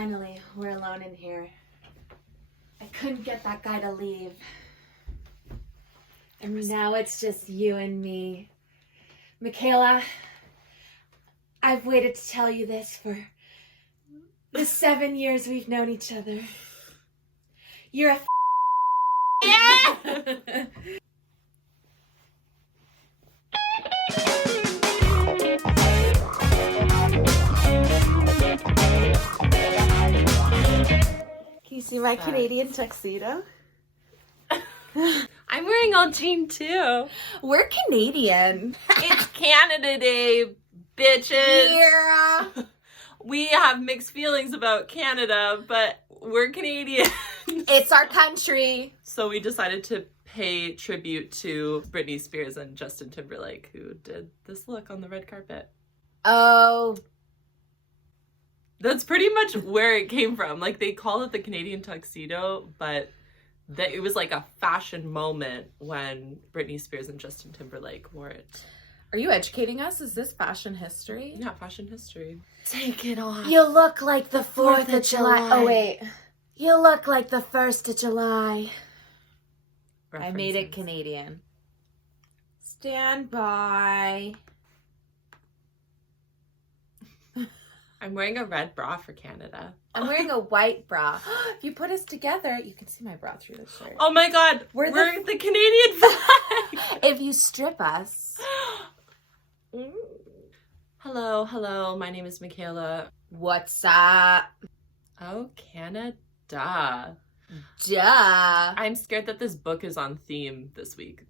Finally, we're alone in here. I couldn't get that guy to leave. And now it's just you and me. Michaela, I've waited to tell you this for the 7 years we've known each other. You're a yeah! Can you see my Canadian tuxedo? I'm wearing all jean too. We're Canadian. It's Canada Day, bitches. Yeah. We have mixed feelings about Canada, but we're Canadian. It's our country. So we decided to pay tribute to Britney Spears and Justin Timberlake, who did this look on the red carpet. Oh. That's pretty much where it came from. Like, they call it the Canadian Tuxedo, but it was like a fashion moment when Britney Spears and Justin Timberlake wore it. Are you educating us? Is this fashion history? Yeah, fashion history. Take it off. You look like the 4th of July. Oh, wait. You look like the 1st of July. I made it Canadian. Stand by. I'm wearing a red bra for Canada. I'm wearing a white bra. If you put us together, you can see my bra through the shirt. Oh my god, we're the Canadian flag. If you strip us. Hello, my name is Michaela. What's up? Oh, Canada. Duh. I'm scared that this book is on theme this week.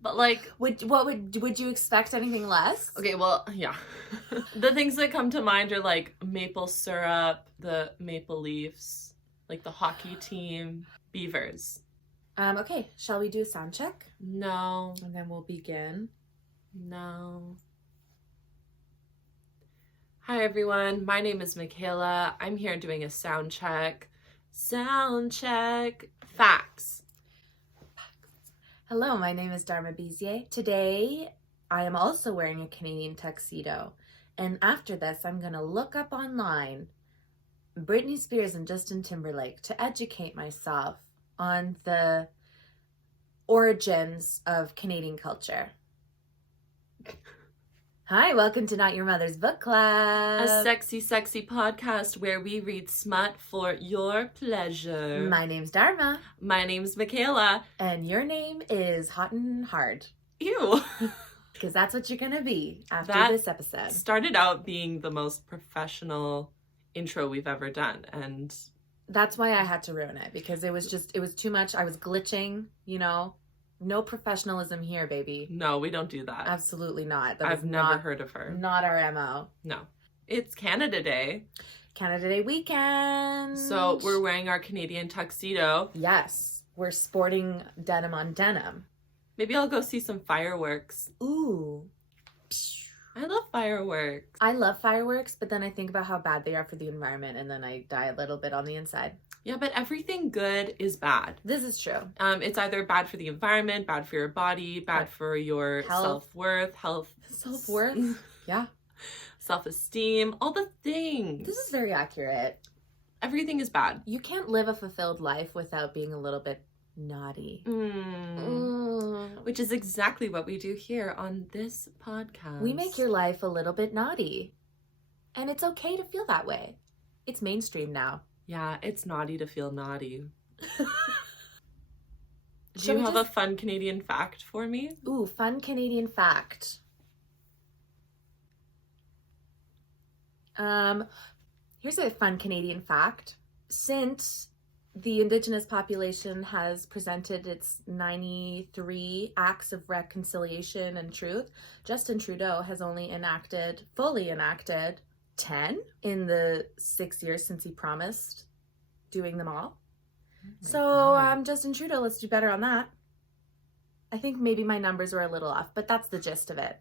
But like, would you expect anything less? Okay, well, yeah. The things that come to mind are like maple syrup, the Maple Leafs, like the hockey team, Beavers. Okay, shall we do a sound check? No. And then we'll begin. No. Hi everyone, my name is Michaela. I'm here doing a sound check. Sound check. Facts. Hello, my name is Dharma Bezier. Today, I am also wearing a Canadian tuxedo. And after this, I'm going to look up online Britney Spears and Justin Timberlake to educate myself on the origins of Canadian culture. Hi, welcome to Not Your Mother's Book Club. A sexy, sexy podcast where we read smut for your pleasure. My name's Dharma. My name's Michaela. And your name is Hot and Hard. Ew. Because that's what you're going to be after this episode. Started out being the most professional intro we've ever done. And that's why I had to ruin it. Because it was too much. I was glitching, you know. No professionalism here, baby. No, we don't do that. Absolutely not. I've never heard of her. Not our MO. No. It's Canada Day. Canada Day weekend. So we're wearing our Canadian tuxedo. Yes. We're sporting denim on denim. Maybe I'll go see some fireworks. Ooh. I love fireworks. I love fireworks, but then I think about how bad they are for the environment, and then I die a little bit on the inside. Yeah, but everything good is bad. This is true. It's either bad for the environment, bad for your body, bad for your self-worth, Self-worth? Yeah. Self-esteem, all the things. This is very accurate. Everything is bad. You can't live a fulfilled life without being a little bit naughty. Which is exactly what we do here on this podcast. We make your life a little bit naughty. And it's okay to feel that way. It's mainstream now. Yeah, it's naughty to feel naughty. Do you have a fun Canadian fact for me? Ooh, fun Canadian fact. Here's a fun Canadian fact. Since the Indigenous population has presented its 93 acts of reconciliation and truth, Justin Trudeau has only fully enacted 10 in the 6 years since he promised doing them all. Justin Trudeau, let's do better on that. I think maybe my numbers were a little off, but that's the gist of it.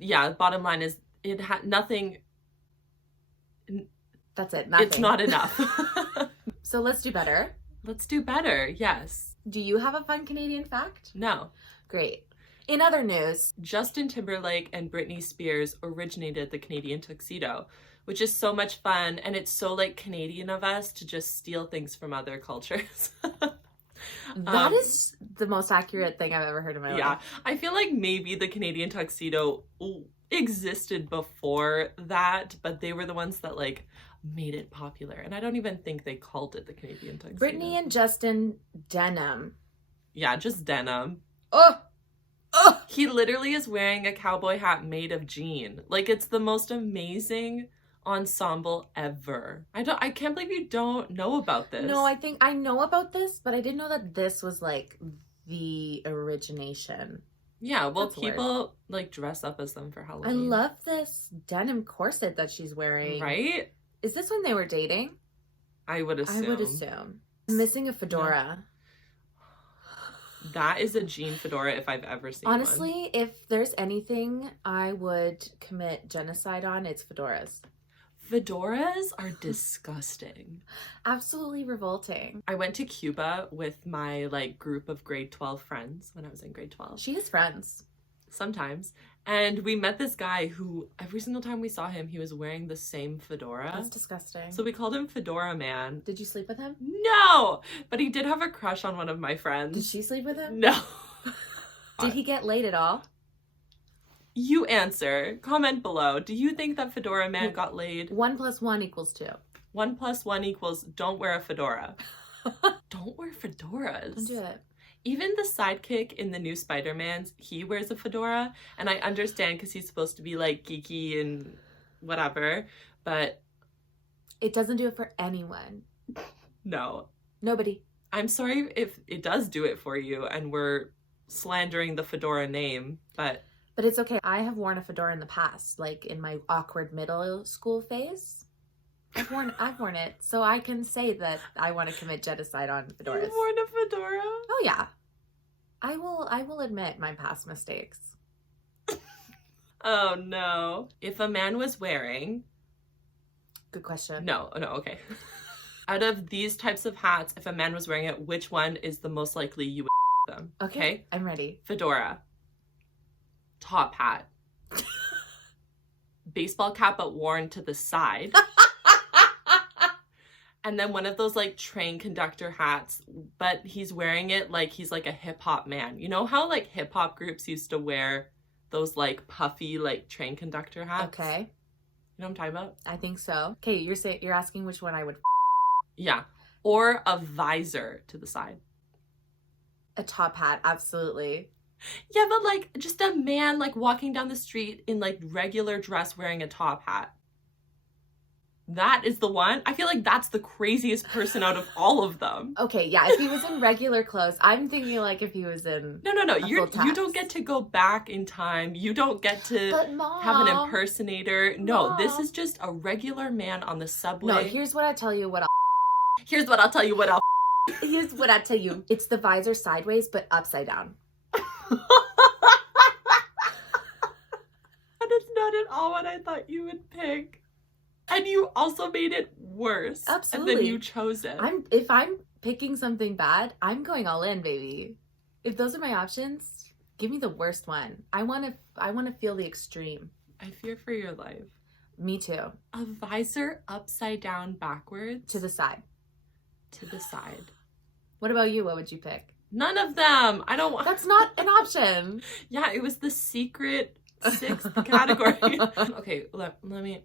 Yeah, bottom line is it had nothing. That's it, nothing. It's not enough. So let's do better. Let's do better, yes. Do you have a fun Canadian fact? No. Great. In other news, Justin Timberlake and Britney Spears originated the Canadian Tuxedo, which is so much fun. And it's so like Canadian of us to just steal things from other cultures. That is the most accurate thing I've ever heard in my life. Yeah, I feel like maybe the Canadian tuxedo existed before that, but they were the ones that like made it popular. And I don't even think they called it the Canadian tuxedo. Brittany and Justin Denim. Yeah, just denim. Oh! He literally is wearing a cowboy hat made of jean. Like, it's the most amazing ensemble ever. I can't believe you don't know about this. No, I think I know about this, but I didn't know that this was like the origination. Yeah, well, That's people like dress up as them for I Halloween. love this denim corset that she's wearing. Right? Is this when they were dating? I would assume. I would assume. I'm missing a fedora. That is a jean fedora if I've ever seen Honestly, one. if there's anything I would commit genocide on, it's fedoras. Fedoras are disgusting. Absolutely revolting. I went to Cuba with my like group of grade 12 friends when I was in grade 12. She has friends. Sometimes. And we met this guy who every single time we saw him, he was wearing the same fedora. That's disgusting. So we called him Fedora Man. Did you sleep with him? No! But he did have a crush on one of my friends. Did she sleep with him? No. Did he get laid at all? You answer. Comment below. Do you think that Fedora Man got laid? 1 + 1 = 2. 1 + 1 = don't wear a fedora. Don't wear fedoras. Don't do it. Even the sidekick in the new Spider-Mans, he wears a fedora. And I understand because he's supposed to be like geeky and whatever. But It doesn't do it for anyone. no. Nobody. I'm sorry if it does do it for you and we're slandering the fedora name, but it's okay. I have worn a fedora in the past, like in my awkward middle school phase. I've worn it, so I can say that I want to commit genocide on fedoras. you've worn a fedora? Oh yeah. I will admit my past mistakes. Oh no. If a man was wearing... Good question. No, okay. Out of these types of hats, if a man was wearing it, which one is the most likely you would them? Okay, I'm ready. Fedora. Top hat. Baseball cap but worn to the side. And then one of those like train conductor hats, but he's wearing it like he's like a hip hop man. You know how like hip hop groups used to wear those like puffy like train conductor hats? Okay. You know what I'm talking about? I think so. Okay, you're asking which one I would. Yeah. Or a visor to the side. A top hat, absolutely. Yeah, but like just a man like walking down the street in like regular dress wearing a top hat. That is the one. I feel like that's the craziest person out of all of them. Okay, yeah, if he was in regular clothes, I'm thinking like if he was in. No. You full don't get to go back in time. You don't get to But Mom, have an impersonator. No, this Mom. is just a regular man on the subway. No, here's what I tell you. Here's what I'll tell you what I'll Here's what I tell you. It's the visor sideways, but upside down. That is not at all what I thought you would pick. And you also made it worse. Absolutely. And then you chose it. If I'm picking something bad, I'm going all in, baby. If those are my options, give me the worst one. I want to feel the extreme. I fear for your life. Me too. A visor upside down backwards. To the side. To the side. What about you? What would you pick? None of them. I don't want. That's not an option. Yeah, it was the secret 6th category. Okay, let me.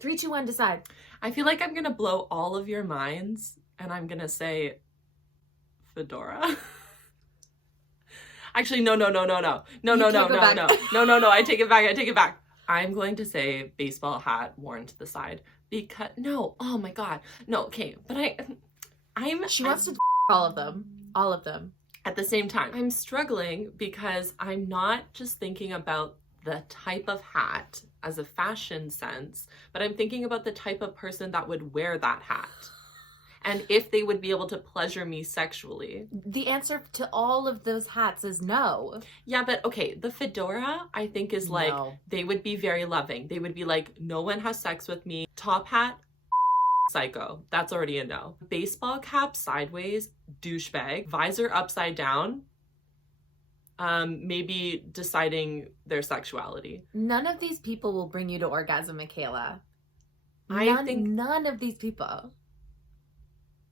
3, 2, 1, decide. I feel like I'm gonna blow all of your minds, and I'm gonna say fedora. Actually, no. I take it back. I'm going to say baseball hat worn to the side because no. Oh my god, no. Okay, but She wants to all of them. At the same time, I'm struggling because I'm not just thinking about the type of hat as a fashion sense, but I'm thinking about the type of person that would wear that hat. And if they would be able to pleasure me sexually. The answer to all of those hats is no. Yeah, but okay, the fedora, I think is like, No. they would be very loving. They would be like, no one has sex with me. Top hat, psycho. That's already a no. Baseball cap sideways, douchebag. Visor upside down, maybe deciding their sexuality. None of these people will bring you to orgasm, Michaela. I think none of these people.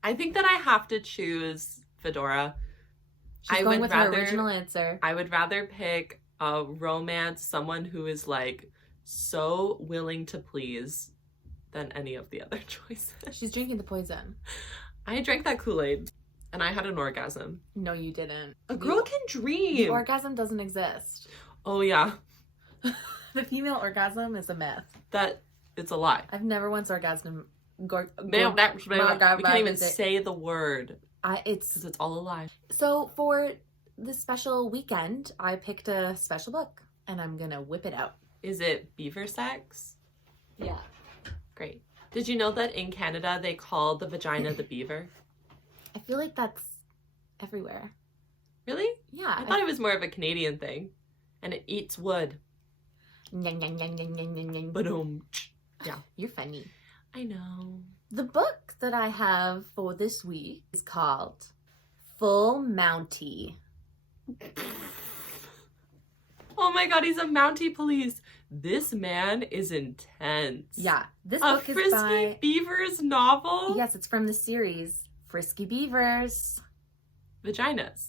I think that I have to choose Fedora. She's going with her original answer. I would rather pick a romance, someone who is like so willing to please than any of the other choices. She's drinking the poison. I drank that Kool-Aid and I had an orgasm. No, you didn't. A girl can dream. The orgasm doesn't exist. Oh yeah. The female orgasm is a myth. That it's a lie. I've never once orgasmed. We can't even say the word. It's because it's all a lie. So for the special weekend, I picked a special book and I'm gonna whip it out. Is it beaver sex? Yeah. Great. Did you know that in Canada they call the vagina the beaver? I feel like that's everywhere. Really? Yeah. I thought it was more of a Canadian thing. And it eats wood. Ba-dum. Yeah. You're funny. I know. The book that I have for this week is called Full Mountie. Oh my god, he's a Mountie police. This man is intense. Yeah. This book is Frisky by... Beavers novel? Yes, it's from the series Frisky Beavers. Vaginas.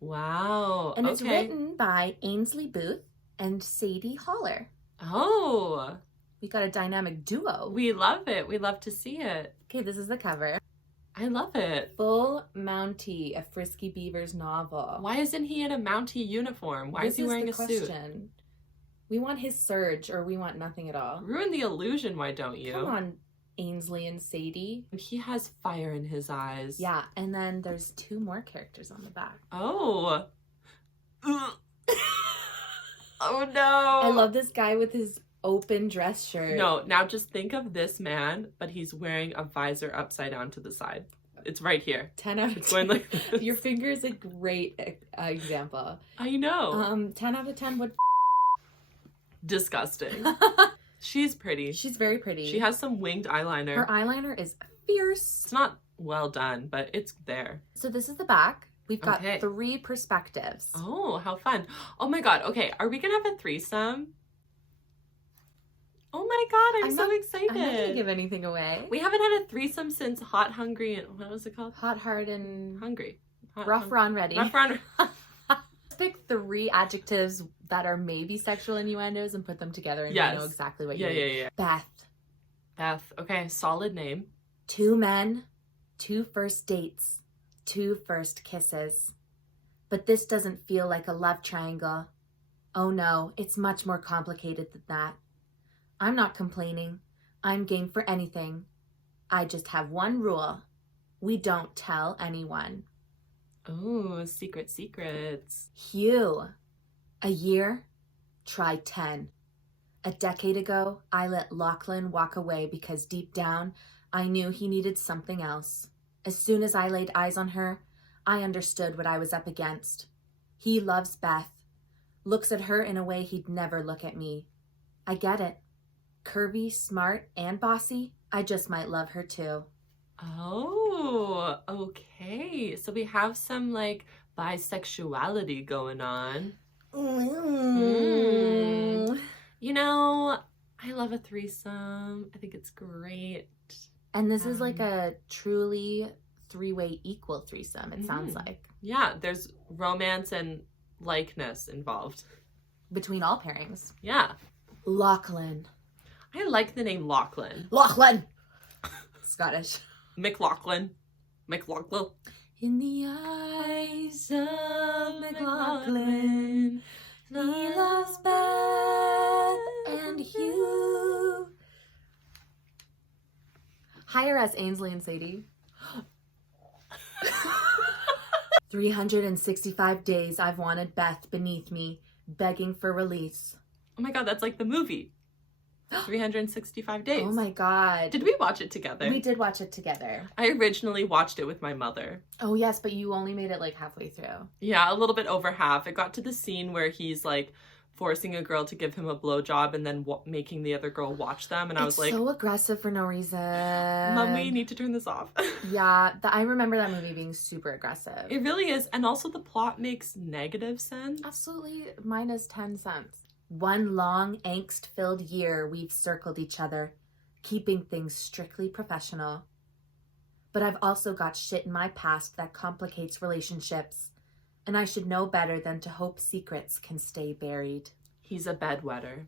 Wow. And it's written by Ainsley Booth and Sadie Holler. Oh. We got a dynamic duo. We love it. We love to see it. Okay, this is the cover. I love it. Full Mountie, a Frisky Beavers novel. Why isn't he in a Mountie uniform? Why is he wearing a suit? We want his surge or we want nothing at all. Ruin the illusion, why don't you? Come on, Ainsley and Sadie. He has fire in his eyes. Yeah, and then there's 2 more characters on the back. Oh. Oh no. I love this guy with his open dress shirt. No, now just think of this man, but he's wearing a visor upside down to the side. It's right here. 10 out of 10. It's going like this. Your finger is a great example. I know. 10 out of 10 would... Disgusting. She's pretty. She's very pretty. She has some winged eyeliner. Her eyeliner is fierce. It's not well done, but it's there. So this is the back. We've got 3 perspectives. Oh, how fun. Oh my god. Okay, are we gonna have a threesome? Oh my god, I'm so excited. I'm not gonna give anything away. We haven't had a threesome since Hot, Hungry, and what was it called? Hot, Hard, and... Hungry. Rough, Ron, Ready. Rough, Ron. Let's pick 3 adjectives that are maybe sexual innuendos and put them together and you know exactly what you mean. Yeah. Beth. Beth. Okay, solid name. 2 men, 2 first dates, 2 first kisses. But this doesn't feel like a love triangle. Oh no, it's much more complicated than that. I'm not complaining. I'm game for anything. I just have one rule. We don't tell anyone. Oh, secrets. Hugh. A year? Try 10. A decade ago, I let Lachlan walk away because deep down, I knew he needed something else. As soon as I laid eyes on her, I understood what I was up against. He loves Beth. Looks at her in a way he'd never look at me. I get it. Curvy, smart, and bossy, I just might love her too. Oh, okay. So we have some like bisexuality going on. You know, I love a threesome. I think it's great. And this is like a truly 3-way equal threesome, it sounds like. Yeah, there's romance and likeness involved. Between all pairings. Yeah. Lachlan. I like the name Lachlan. Lachlan! Scottish. McLaughlin. In the eyes of McLaughlin, he loves Beth and Hugh. Hire us, Ainsley and Sadie. 365 days I've wanted Beth beneath me, begging for release. Oh my god, that's like the movie. 365 days. Oh my god. Did we watch it together? We did watch it together. I originally watched it with my mother. Oh yes, but you only made it like halfway through. Yeah, a little bit over half. It got to the scene where he's like forcing a girl to give him a blowjob and then making the other girl watch them. And I was like, so aggressive for no reason. Mom, we need to turn this off. Yeah, I remember that movie being super aggressive. It really is. And also the plot makes negative sense. Absolutely minus 10 cents. One long, angst-filled year we've circled each other, keeping things strictly professional. But I've also got shit in my past that complicates relationships, and I should know better than to hope secrets can stay buried. He's a bedwetter.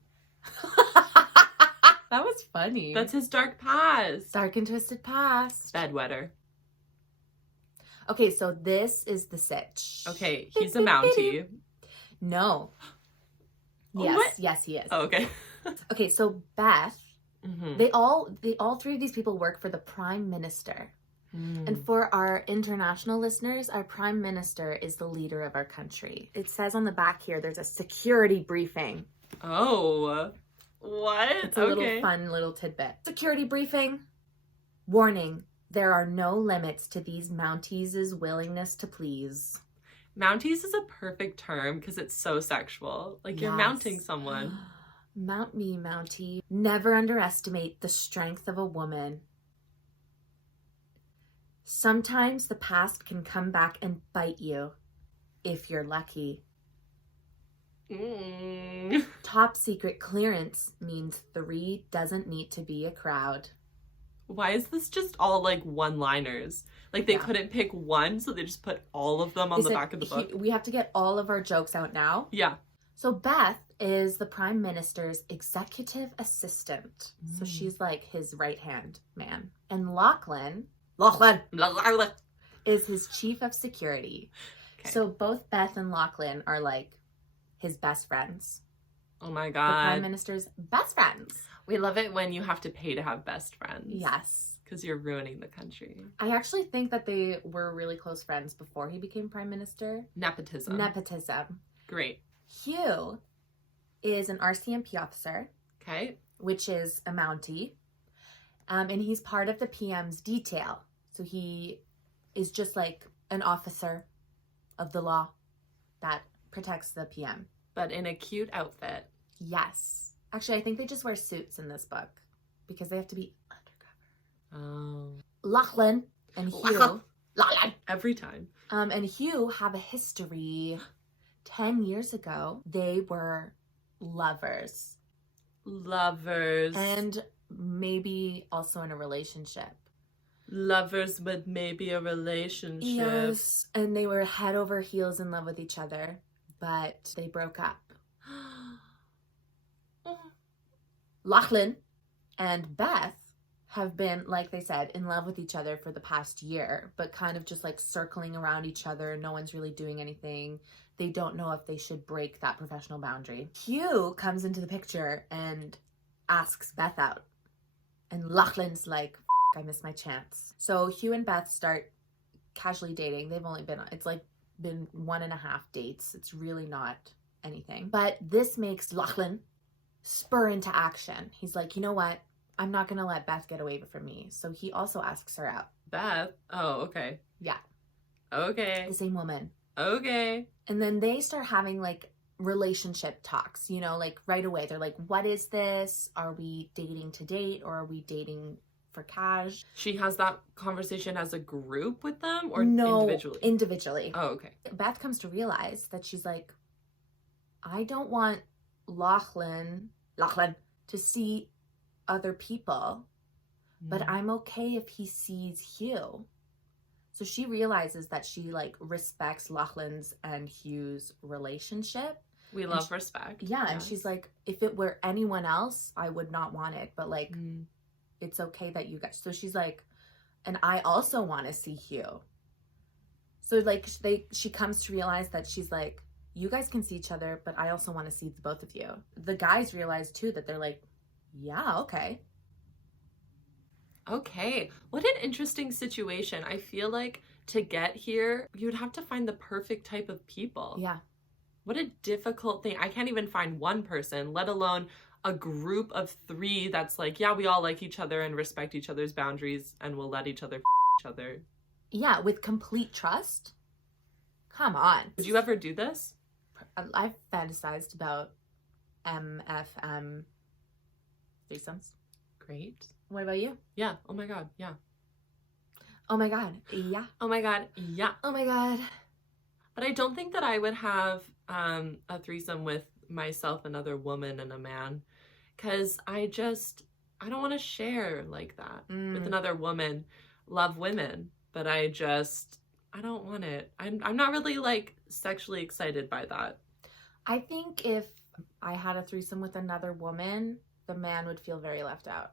That was funny. That's his dark past. Dark and twisted past. Bedwetter. Okay, so this is the sitch. Okay, he's a Mountie. No. Yes, What? yes, he is. Oh, okay. Okay, so Beth, Mm-hmm. they all three of these people work for the Prime Minister. And for our international listeners, our Prime Minister is the leader of our country. It says on the back here, there's a security briefing. Oh, what? It's a little fun little tidbit. Security briefing. Warning, there are no limits to these Mounties' willingness to please. Mounties is a perfect term because it's so sexual. Like you're mounting someone. Mount me, Mountie. Never underestimate the strength of a woman. Sometimes the past can come back and bite you, if you're lucky. Top secret clearance means 3 doesn't need to be a crowd. Why is this just all like one-liners? Like they couldn't pick one, so they just put all of them on the back of the book? We have to get all of our jokes out now. Yeah. So Beth is the Prime Minister's executive assistant. So she's like his right-hand man. And Lachlan is his chief of security. Okay. So both Beth and Lachlan are like his best friends. Oh my The God. Prime Minister's best friends. We love it when you have to pay to have best friends. Yes. Because you're ruining the country. I actually think that they were really close friends before he became Prime Minister. Nepotism. Great. Hugh is an RCMP officer. Okay. Which is a Mountie. And he's part of the PM's detail. So he is just like an officer of the law that protects the PM. But in a cute outfit. Yes. Actually, I think they just wear suits in this book because they have to be undercover. Oh. Lachlan and Hugh. Lachlan. Every time. And Hugh have a history. 10 years ago, they were lovers. And maybe also in a relationship. Lovers with maybe a relationship. Yes. And they were head over heels in love with each other, but they broke up. Lachlan and Beth have been, like they said, in love with each other for the past year, but kind of just like circling around each other. No one's really doing anything. They don't know if they should break that professional boundary. Hugh comes into the picture and asks Beth out. And Lachlan's like, I missed my chance. So Hugh and Beth start casually dating. They've only been, it's like been 1.5 dates. It's really not anything. But this makes Lachlan spur into action. He's like, you know what? I'm not going to let Beth get away from me. So he also asks her out. Beth? Oh, okay. Yeah. Okay. The same woman. Okay. And then they start having like relationship talks, you know, like right away. They're like, what is this? Are we dating to date or are we dating for cash? She has that conversation as a group with them or individually? Individually. Oh, okay. Beth comes to realize that she's like, I don't want Lachlan to see other people, but I'm okay if he sees Hugh. So she realizes that she like respects Lachlan's and Hugh's relationship. We love respect. Yeah, yes. And she's like, if it were anyone else, I would not want it, but like it's okay that you guys. So she's like, and I also want to see Hugh. So like she comes to realize that she's like, you guys can see each other, but I also want to see the both of you. The guys realize too that they're like, yeah, okay. Okay. What an interesting situation. I feel like to get here, you would have to find the perfect type of people. Yeah. What a difficult thing. I can't even find one person, let alone a group of 3 that's like, yeah, we all like each other and respect each other's boundaries and will let each other each other. Yeah, with complete trust. Come on. Would you ever do this? I've fantasized about MFM threesomes. Great. What about you? Yeah. Oh my God. Yeah. Oh my God. Yeah. Oh my God. Yeah. Oh my God. But I don't think that I would have a threesome with myself, another woman, and a man. Because I don't want to share like that with another woman. Love women. But I don't want it. I'm not really like sexually excited by that. I think if I had a threesome with another woman, the man would feel very left out.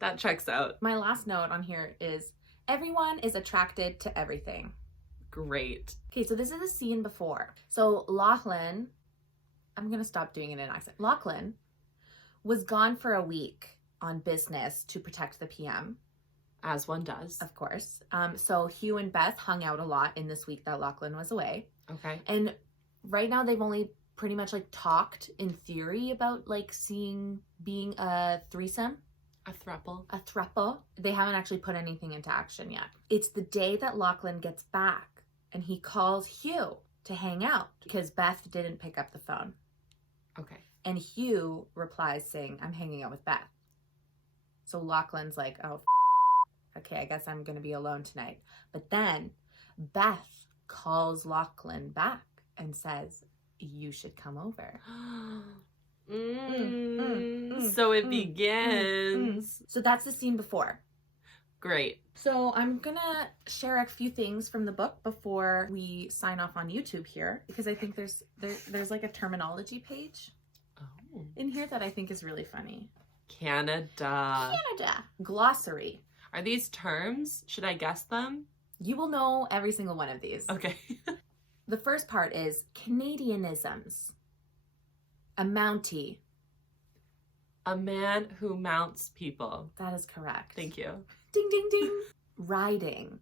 That checks out. My last note on here is everyone is attracted to everything. Great. Okay, so this is a scene before. So Lachlan, I'm going to stop doing it in an accent. Lachlan was gone for a week on business to protect the PM. As one does. Of course. So Hugh and Beth hung out a lot in this week that Lachlan was away. Okay. And right now they've only pretty much like talked in theory about like being a threesome. A throuple. A throuple. They haven't actually put anything into action yet. It's the day that Lachlan gets back and he calls Hugh to hang out because Beth didn't pick up the phone. Okay. And Hugh replies saying, I'm hanging out with Beth. So Lachlan's like, oh, okay, I guess I'm going to be alone tonight. But then Beth calls Lachlan back and says, you should come over. So it begins. So that's the scene before. Great. So I'm gonna share a few things from the book before we sign off on YouTube here, because I think there's like a terminology page in here that I think is really funny. Canada. Glossary. Are these terms? Should I guess them? You will know every single one of these. Okay. The first part is Canadianisms. A Mountie. A man who mounts people. That is correct. Thank you. Ding, ding, ding. Writing.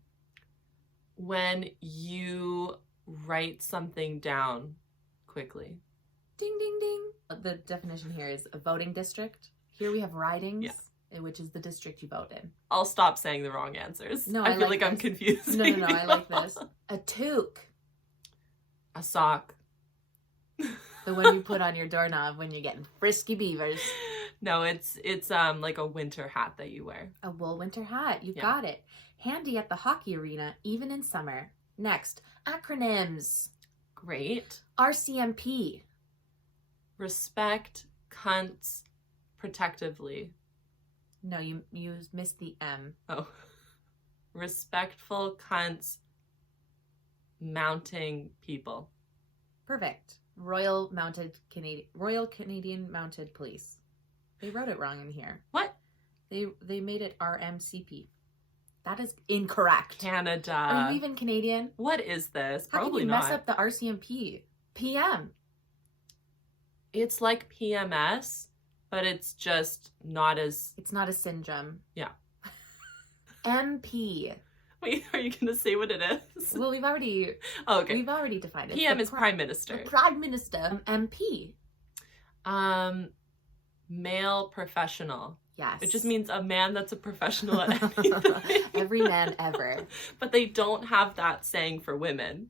When you write something down quickly. Ding, ding, ding. The definition here is a voting district. Here we have ridings, which is the district you vote in. I'll stop saying the wrong answers. No, I feel like I'm confused. No, I like this. A toque. A sock. The one you put on your doorknob when you're getting frisky beavers. No, it's like a winter hat that you wear. A wool winter hat. You got it. Handy at the hockey arena, even in summer. Next, acronyms. Great. RCMP. Respect cunts protectively. No, you missed the M. Oh. Respectful cunts mounting people. Perfect. Royal Canadian Mounted Police. They wrote it wrong in here. What? They made it RMCP. That is incorrect. Canada. Are you even Canadian? What is this? How Probably can you not. mess up the RCMP? PM. It's like PMS, but it's just not as... It's not a syndrome. Yeah. MP. Wait, are you going to say what it is? Well, we've already defined it. PM is Prime Minister. The Prime Minister. MP. Male professional. Yes. It just means a man that's a professional at anything. Every man ever. But they don't have that saying for women.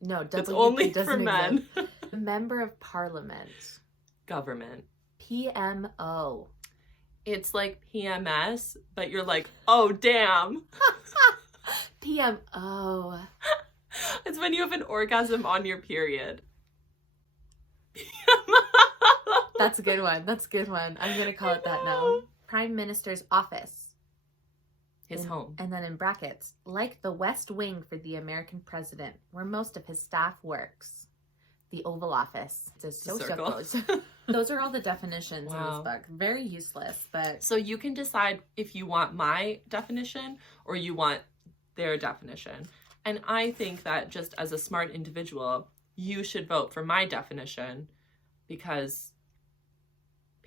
No, it's only for men. Member of Parliament. Government. PMO. It's like PMS, but you're like, oh, damn. PMO. It's when you have an orgasm on your period. That's a good one. I'm going to call it that now. Prime Minister's office. His home. And then in brackets, like the West Wing for the American president, where most of his staff works. The Oval Office. It's a circle. Those are all the definitions in Wow. this book. Very useless, but... So you can decide if you want my definition or you want their definition. And I think that just as a smart individual, you should vote for my definition because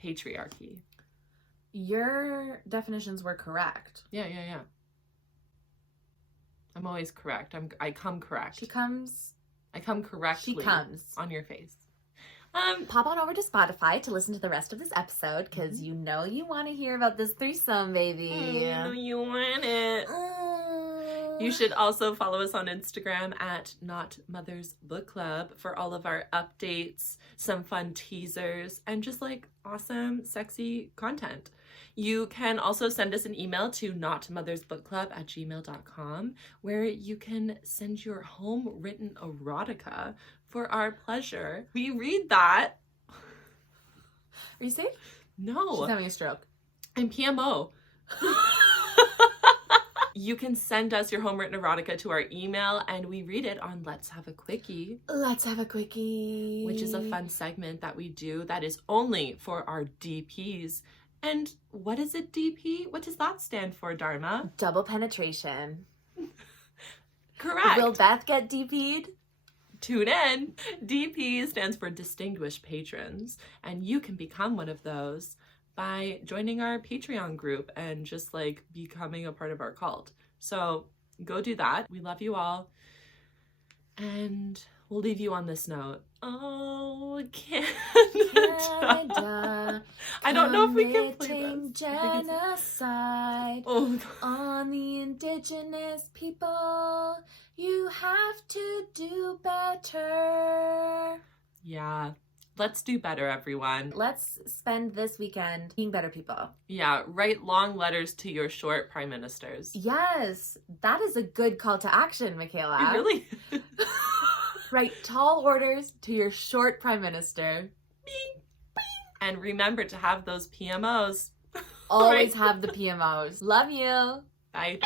patriarchy. Your definitions were correct. Yeah. I'm always correct. I come correct. I come correctly. She comes. On your face. Pop on over to Spotify to listen to the rest of this episode, because you know you want to hear about this threesome, baby. You want it. You should also follow us on Instagram at Not Mothers Book Club for all of our updates, some fun teasers, and just like awesome, sexy content. You can also send us an email to notmothersbookclub@gmail.com, where you can send your home-written erotica for our pleasure. We read that. Are you safe? No. She's having a stroke. I'm PMO. You can send us your home-written erotica to our email, and we read it on Let's Have a Quickie. Let's have a quickie. Which is a fun segment that we do that is only for our DPs. And what is a DP? What does that stand for, Dharma? Double penetration. Correct. Will Beth get DP'd? Tune in. DP stands for Distinguished Patrons, and you can become one of those by joining our Patreon group and just like becoming a part of our cult. So go do that. We love you all. And we'll leave you on this note. Oh, Canada. I don't know if we can play this. Genocide on the indigenous people. You have to do better. Yeah. Let's do better, everyone. Let's spend this weekend being better people. Yeah, write long letters to your short prime ministers. Yes, that is a good call to action, Michaela. You really? Write tall orders to your short prime minister. And remember to have those PMOs. Always have the PMOs. Love you. Bye.